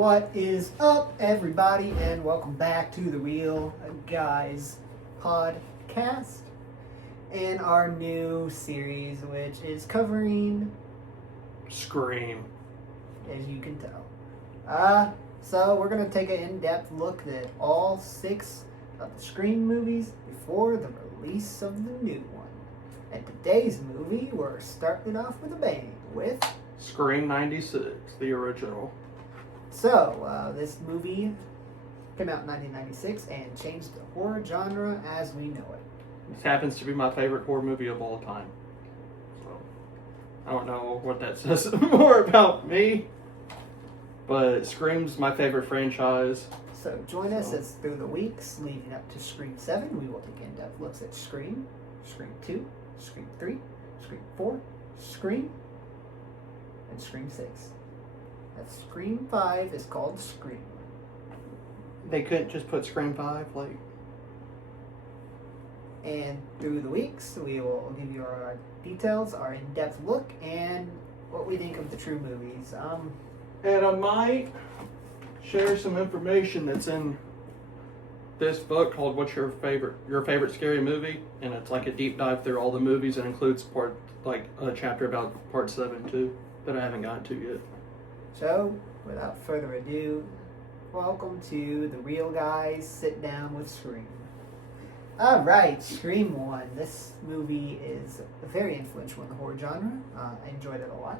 What is up, everybody, and welcome back to the Real Guys podcast and our new series, which is covering Scream. as you can tell. So we're gonna take an in-depth look at all 6 of the Scream movies before the release of the new one. And today's movie, we're starting off with a bang with. Scream 96, the original. So, this movie came out in 1996 and changed the horror genre as we know it. This happens to be my favorite horror movie of all time. So, I don't know what that says more about me, but Scream's my favorite franchise. So, join us as through the weeks leading up to Scream 7, we will take in-depth looks at Scream, Scream 2, Scream 3, Scream 4, Scream, and Scream 6. That Scream 5 is called Scream. They couldn't just put Scream 5, like... And through the weeks, we will give you our details, our in-depth look, and what we think of the true movies. And I might share some information that's in this book called What's Your Favorite Scary Movie? And it's like a deep dive through all the movies and includes a chapter about part 7 too, that I haven't gotten to yet. So, without further ado, welcome to the Real Guys Sit Down with Scream. Alright, Scream 1. This movie is very influential in the horror genre. I enjoyed it a lot.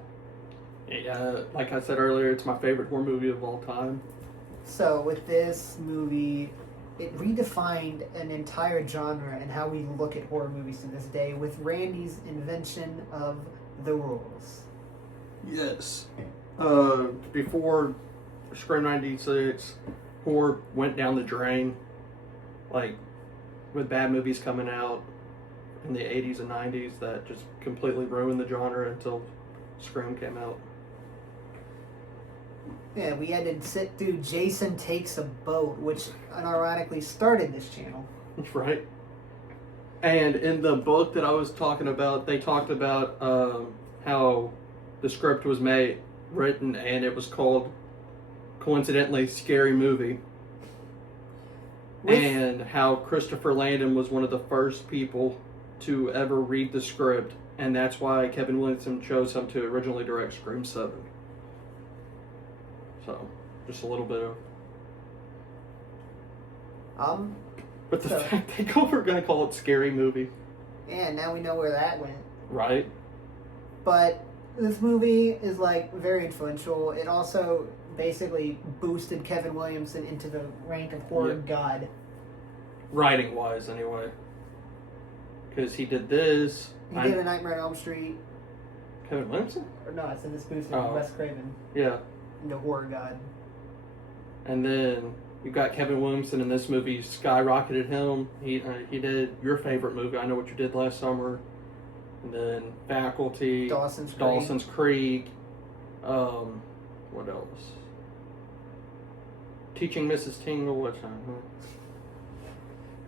Yeah, like I said earlier, it's my favorite horror movie of all time. So, with this movie, it redefined an entire genre and how we look at horror movies to this day with Randy's invention of the rules. Yes. Before Scream 96, horror went down the drain. Like, with bad movies coming out in the 80s and 90s that just completely ruined the genre until Scream came out. Yeah, we had to sit through Jason Takes a Boat, which unironically started this channel. Right. And in the book that I was talking about, they talked about how the script was written, and it was called, coincidentally, Scary Movie. And how Christopher Landon was one of the first people to ever read the script, and that's why Kevin Williamson chose him to originally direct Scream 7. So, just a little bit of... But the fact they were going to call it Scary Movie. Yeah, now we know where that went. Right. But this movie is, very influential. It also basically boosted Kevin Williamson into the rank of horror god. Writing-wise, anyway. Because he did this... He did A Nightmare on Elm Street. Kevin Williamson? Or no, it's in this boosted Wes Craven. Yeah. Into horror god. And then you got Kevin Williamson in this movie, skyrocketed him. He did your favorite movie, I Know What You Did Last Summer. And then Faculty. Dawson's Creek. What else? Teaching Mrs. Tingle. What's that?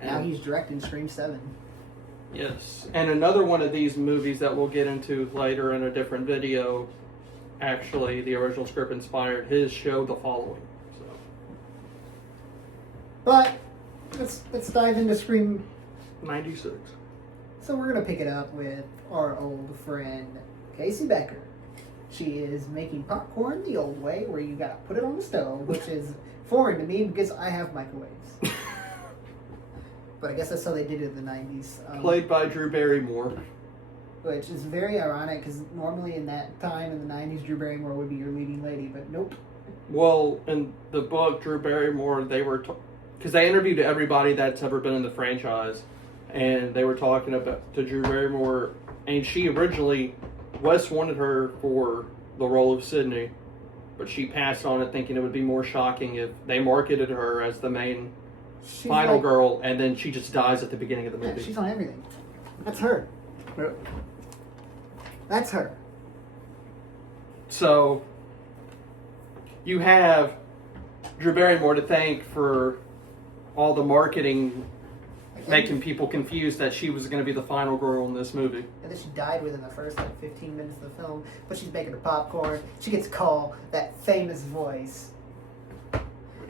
Now he's directing Scream 7. Yes. And another one of these movies that we'll get into later in a different video, actually, the original script inspired his show, The Following. So. But let's dive into Scream 96. So we're going to pick it up with our old friend, Casey Becker. She is making popcorn the old way, where you got to put it on the stove, which is foreign to me because I have microwaves. But I guess that's how they did it in the 90s. Played by Drew Barrymore. Which is very ironic, because normally in that time, in the 90s, Drew Barrymore would be your leading lady, but nope. Well, in the book, Drew Barrymore, they were... Because they interviewed everybody that's ever been in the franchise, and they were talking to Drew Barrymore, and she originally... Wes wanted her for the role of Sydney, but she passed on it thinking it would be more shocking if they marketed her as the main final girl, and then she just dies at the beginning of the movie. Yeah, she's on everything. That's her. That's her. So, you have Drew Barrymore to thank for all the marketing making people confused that she was going to be the final girl in this movie. And then she died within the first 15 minutes of the film, but she's making her popcorn. She gets a call, that famous voice.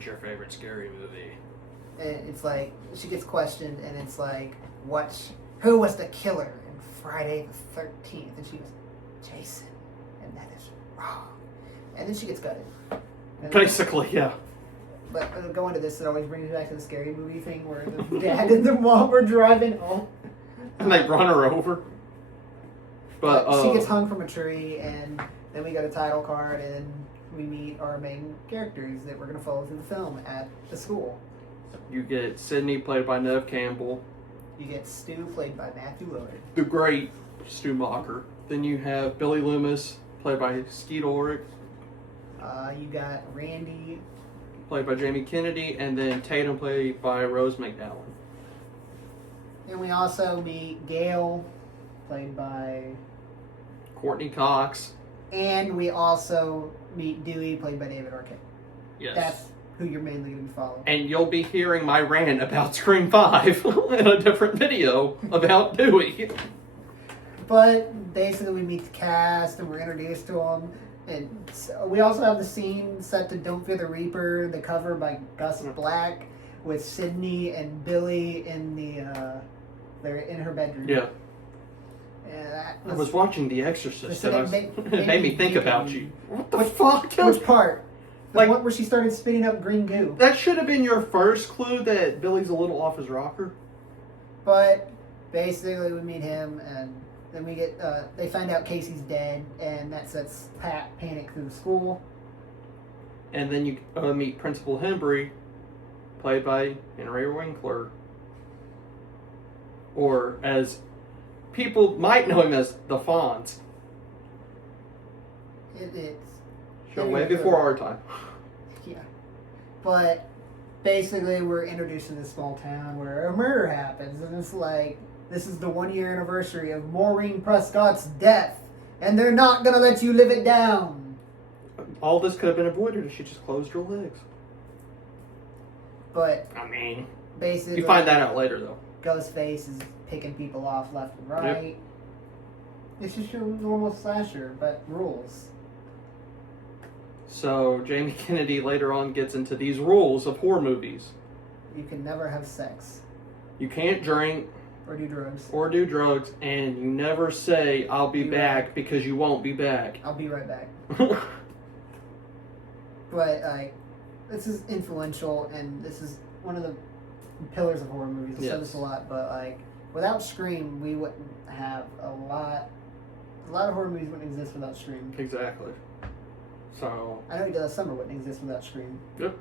What's your favorite scary movie? And it's like she gets questioned, and it's like, who was the killer in Friday the 13th? And she goes, Jason, and that is wrong. And then she gets gutted. And Basically, yeah. But going to this, it always brings me back to the scary movie thing where the dad and the mom were driving home. And they run her over. But she gets hung from a tree, and then we got a title card, and we meet our main characters that we're going to follow through the film at the school. You get Sydney, played by Nev Campbell. You get Stu, played by Matthew Lillard. The great Stu Macher. Then you have Billy Loomis, played by Skeet Ulrich. You got Randy, played by Jamie Kennedy, and then Tatum, played by Rose McNally. and we also meet Gail, played by... Courtney Cox. And we also meet Dewey, played by David Arquette. Yes. That's who you're mainly going to be following. And you'll be hearing my rant about Scream 5 in a different video about Dewey. But basically, we meet the cast and we're introduced to them. And so we also have the scene set to "Don't Fear the Reaper," the cover by Gus Black, with Sydney and Billy in they're in her bedroom. Yeah. And that I was watching The Exorcist, and it made me think about you. What the fuck? Which part? The Like- one where she started spitting up green goo. That should have been your first clue that Billy's a little off his rocker. But basically, we meet him, and then we get they find out Casey's dead, and that sets panic through the school. And then you meet Principal Hembry, played by Henry Winkler. Or as people might know him as the Fonz. It's Show way before our time. yeah, but basically, we're introduced to this small town where a murder happens, and it's like this is the 1 year anniversary of Maureen Prescott's death, and they're not gonna let you live it down. All this could have been avoided if she just closed her legs. But I mean, basically, you find that out later, though. Ghostface is picking people off left and right. Yep. It's just your normal slasher, but rules. So Jamie Kennedy later on gets into these rules of horror movies. You can never have sex You can't drink or do drugs. or do drugs, and you never say, I'll be Be back, right. because you won't be back. I'll be right back. But this is influential, and this is one of the pillars of horror movies. I've said this a lot, but without Scream, we wouldn't have a lot of horror movies wouldn't exist without Scream. Exactly. So, I know The Summer wouldn't exist without Scream. yep.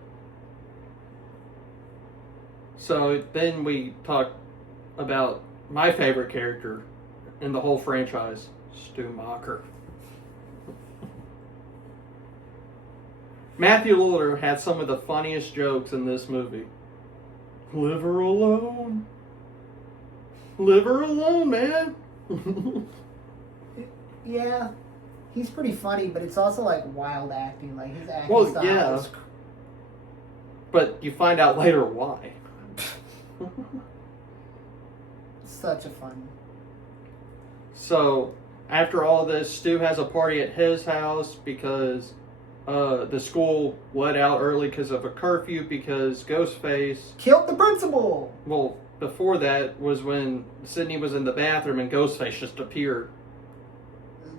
So then we talk about my favorite character in the whole franchise, Stu Macher. Matthew Lillard had some of the funniest jokes in this movie. Live her alone. Live her alone, man. Yeah, he's pretty funny, but it's also like wild acting. Like his acting Well, style yeah. is But you find out later why. such a fun. So, after all this, Stu has a party at his house because the school let out early because of a curfew because Ghostface... Killed the principal! Well, before that was when Sydney was in the bathroom and Ghostface just appeared.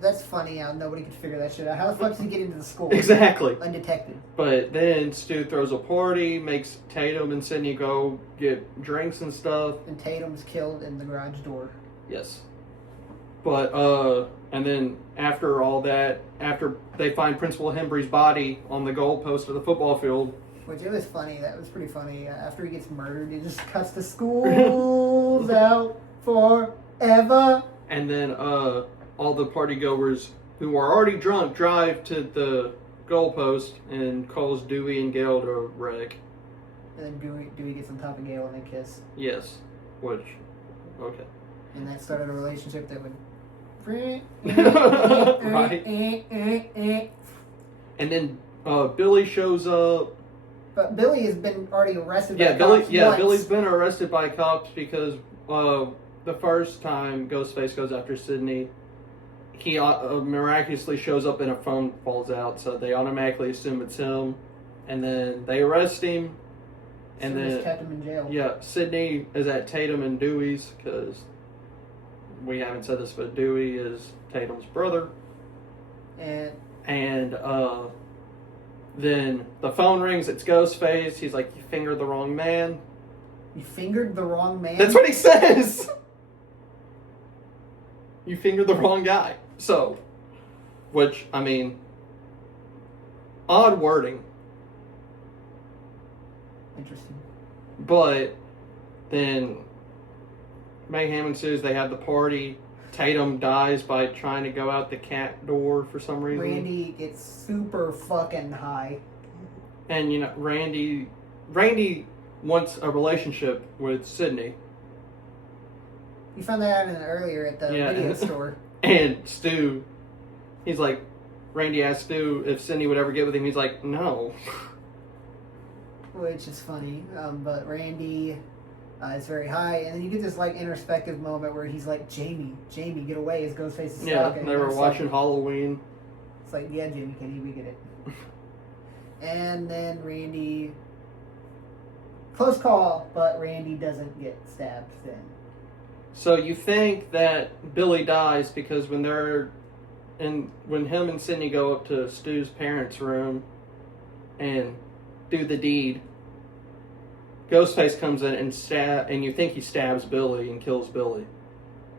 That's funny how nobody could figure that shit out. How the fuck did he get into the school? Exactly. Undetected. But then Stu throws a party, makes Tatum and Sydney go get drinks and stuff. And Tatum's killed in the garage door. Yes. But, and then after all that, after they find Principal Hembry's body on the goalpost of the football field. Which it was funny. That was pretty funny. After he gets murdered, he just cuts the schools out forever. And then, all the partygoers who are already drunk drive to the goalpost and calls Dewey and Gale to wreck. And then Dewey gets on top of Gale and they kiss. Yes. Which, okay. And that started a relationship that would... Right. And then Billy shows up. But Billy has been already arrested by Yeah, cops once. Billy's been arrested by cops because the first time Ghostface goes after Sydney, he miraculously shows up and a phone falls out, so they automatically assume it's him. and then they arrest him, and So then just kept him in jail. yeah, Sydney is at Tatum and Dewey's because we haven't said this, but Dewey is Tatum's brother. And Then the phone rings. It's Ghostface. He's like, "You fingered the wrong man." you fingered the wrong man. That's what he says. You fingered the wrong guy. So, which I mean, odd wording, Interesting. but then mayhem ensues. They have the party. Tatum dies by trying to go out the cat door for some reason. Randy gets super fucking high. And you know, Randy wants a relationship with Sydney. You found that out earlier at the video store. And Stu, he's like, Randy asked Stu if Sydney would ever get with him. He's like, no. Which is funny. But Randy is very high. And then you get this like introspective moment where he's like, Jamie, get away. His Ghostface is Yeah, stalking. they were It's watching like, Halloween. It's like, yeah, Jamie, Kenny, we get it. And then Randy... Close call, but Randy doesn't get stabbed then. So you think that Billy dies because when him and Sydney go up to Stu's parents' room and do the deed, Ghostface comes in and you think he stabs Billy and kills Billy.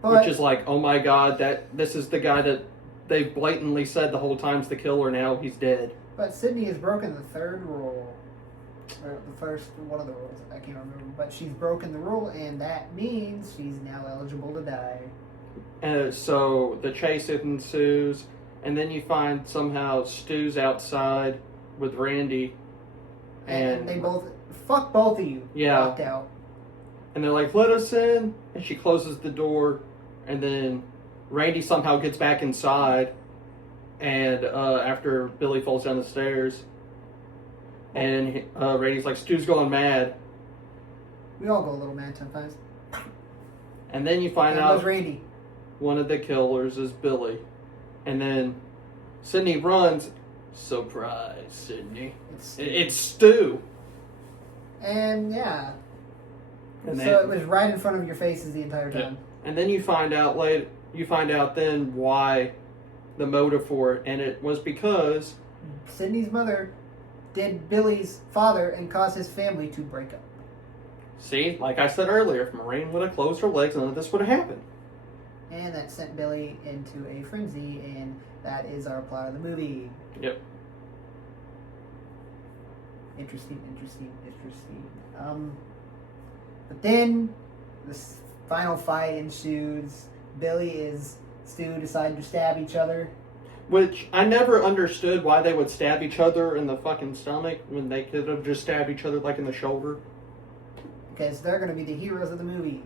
But, Which is like, oh my god, this is the guy that they've blatantly said the whole time's the killer, now he's dead. But Sydney has broken the third rule. Or the first, one of the rules, I can't remember. But she's broken the rule, and that means she's now eligible to die. So the chase ensues, and then you find somehow Stu's outside with Randy. And they both, fuck both of you, Yeah. walked out. And they're like, let us in. And she closes the door. And then Randy somehow gets back inside. And after Billy falls down the stairs. And Randy's like, Stu's going mad. We all go a little mad sometimes. And then you find And out there's Randy. one of the killers is Billy. And then Sydney runs. Surprise, Sydney. It's Stu. And yeah. And So it was right in front of your faces the entire time. And then you find out then why the motive for it, and it was because Sydney's mother did Billy's father and caused his family to break up. see, like I said earlier, if Maureen would have closed her legs, none of this would have happened. And that sent Billy into a frenzy, and that is our plot of the movie. Yep. Interesting. But then this final fight ensues. Billy and Stu decide to stab each other. Which I never understood why they would stab each other in the fucking stomach when they could have just stabbed each other like in the shoulder. Because they're going to be the heroes of the movie.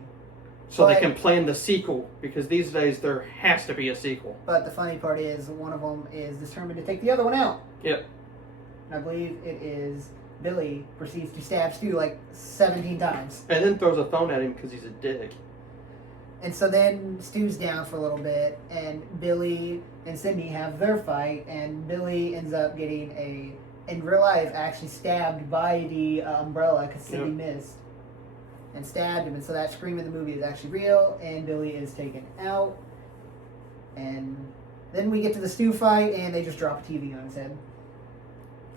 So they can plan the sequel, because these days there has to be a sequel. But the funny part is, one of them is determined to take the other one out. Yep. And I believe it is Billy proceeds to stab Stu like 17 times. And then throws a phone at him because he's a dick. And so then Stu's down for a little bit, and Billy and Sydney have their fight, and Billy ends up getting in real life, actually stabbed by the umbrella because Sydney missed. And stabbed him, and so that scream in the movie is actually real, and Billy is taken out. And then we get to the Stu fight, and they just drop a TV on his head.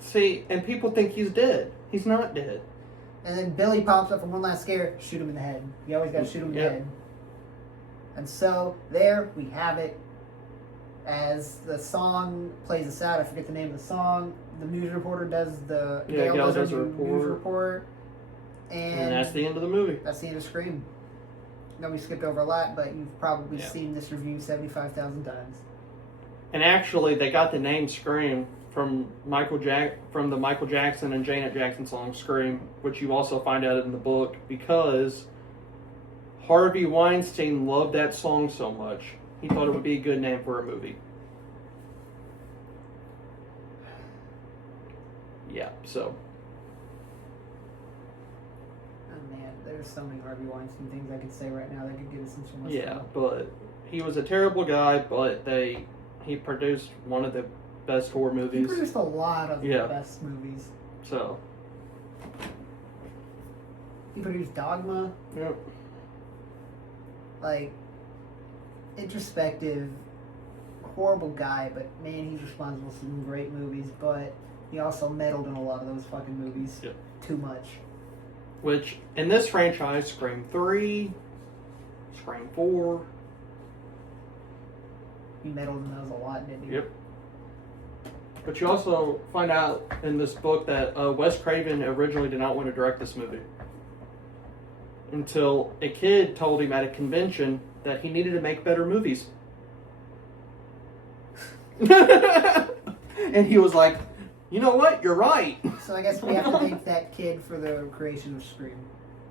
See, and people think he's dead. He's not dead. And then Billy pops up for one last scare, shoot him in the head. You always gotta shoot him in the head. And so, there we have it. As the song plays us out, I forget the name of the song, the news reporter does the... Gail does her a news report. And that's the end of the movie. That's the end of Scream. I know we skipped over a lot, but you've probably seen this review 75,000 times. And actually, they got the name Scream from the Michael Jackson and Janet Jackson song Scream, which you also find out in the book, because Harvey Weinstein loved that song so much, he thought it would be a good name for a movie. Yeah, so. Oh man, there's so many Harvey Weinstein things I could say right now that could get us into so much Yeah, trouble. but he was a terrible guy, but he produced one of the best horror He movies. produced a lot of the Yeah. best movies. So. He produced Dogma. Yep. Like, introspective, horrible guy, but man, he's responsible for some great movies, but he also meddled in a lot of those fucking movies. Yep. Too much. Which, in this franchise, Scream 3, Scream 4. He meddled in those a lot, didn't he? Yep. But you also find out in this book that Wes Craven originally did not want to direct this movie. Until a kid told him at a convention that he needed to make better movies. And he was like, you know what? You're right. So I guess we have to thank that kid for the creation of Scream.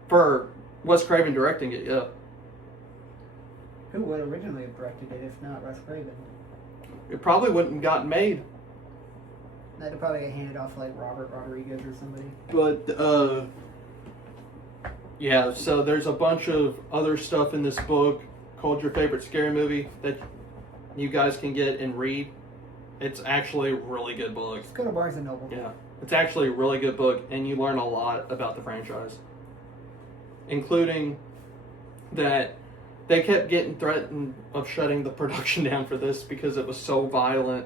For Wes Craven directing it, yeah. Who would originally have directed it if not Wes Craven? It probably wouldn't have gotten made. That'd probably get handed off to like Robert Rodriguez or somebody. But, yeah, so there's a bunch of other stuff in this book called Your Favorite Scary Movie that you guys can get and read. It's actually a really good book. Let's go to Barnes & Noble. Yeah, it's actually a really good book, and you learn a lot about the franchise. Including that they kept getting threatened of shutting the production down for this because it was so violent.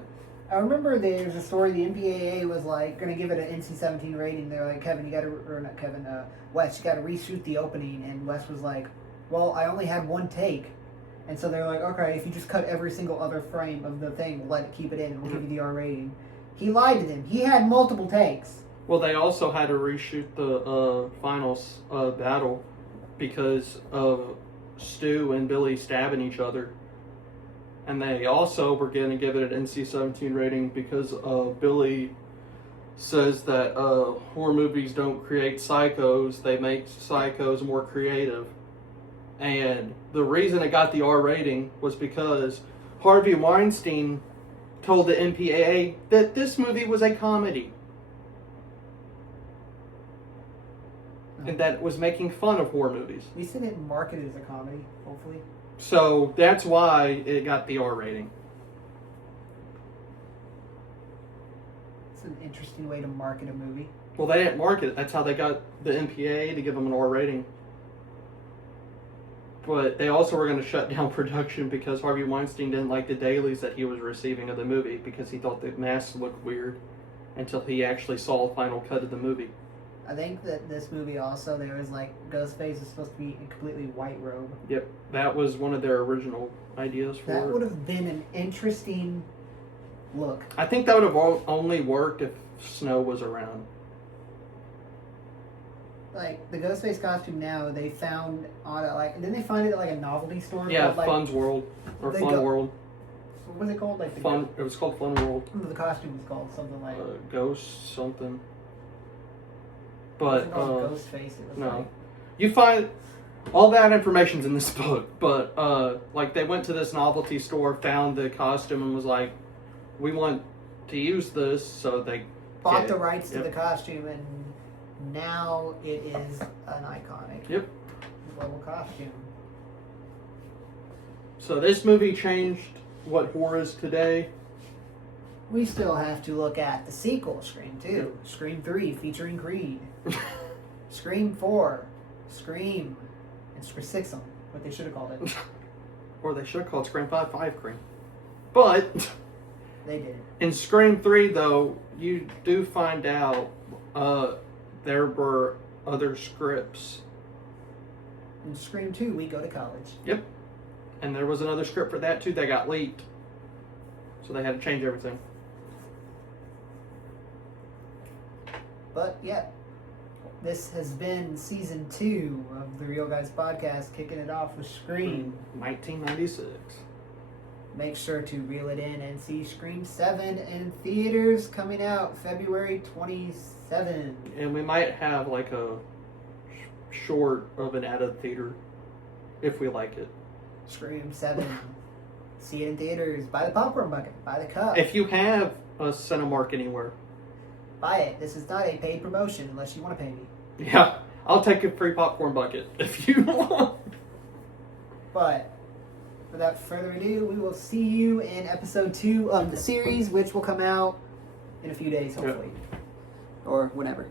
I remember there's a story, the MPAA was like going to give it an NC-17 rating. They're like, Kevin, you got to, or not Kevin, Wes, you got to reshoot the opening. And Wes was like, well, I only had one take. And so they're like, okay, if you just cut every single other frame of the thing, we'll let it keep it in and we'll give you the R rating. He lied to them. He had multiple takes. Well, they also had to reshoot the final battle because of Stu and Billy stabbing each other. And they also were going to give it an NC-17 rating because Billy says that horror movies don't create psychos, they make psychos more creative. And the reason it got the R rating was because Harvey Weinstein told the MPAA that this movie was a comedy. And that it was making fun of horror movies. At least it didn't market it as a comedy, hopefully. So that's why it got the R rating. It's an interesting way to market a movie. Well, they didn't market it. That's how they got the MPAA to give them an R rating. But they also were going to shut down production because Harvey Weinstein didn't like the dailies that he was receiving of the movie because he thought the masks looked weird until he actually saw a final cut of the movie. I think that this movie also, there was like, Ghostface is supposed to be in completely white robe. Yep, that was one of their original ideas for That it. would have been an interesting look. I think that would have only worked if Snow was around. Like, the Ghostface costume now, they found on a, like, didn't they find it at like a novelty store? Yeah, called, like, Fun's World. Or they Fun go- World. What was it called? Like the Fun. It was called Fun World. The costume was called something like. Ghost something. It But, wasn't called Ghostface. It was no. like, You find all that information's in this book, but like they went to this novelty store, found the costume, and was like, "We want to use this," so they bought the rights to Yep. the costume, and now it is an iconic Yep. level costume. So this movie changed what horror is today. We still have to look at the sequel, Scream 2, Scream 3 featuring Creed, Scream 4, Scream, and Scream 6, what they should have called it. Or they should have called Scream 5 Cream. But They did. in Scream 3, though, you do find out there were other scripts. In Scream 2, we go to college. Yep. And there was another script for that, too, that got leaked. So they had to change everything. But, yeah, this has been season 2 of the Real Guys podcast, kicking it off with Scream. 1996. Make sure to reel it in and see Scream 7 in theaters coming out February 27. And we might have like a short of an added theater if we like it. Scream 7. See it in theaters. Buy the popcorn bucket. Buy the cup. If you have a Cinemark anywhere, Buy it. This is not a paid promotion unless you want to pay me. yeah, I'll take a free popcorn bucket if you want. But without further ado, we will see you in episode 2 of the series, which will come out in a few days, hopefully. or whenever.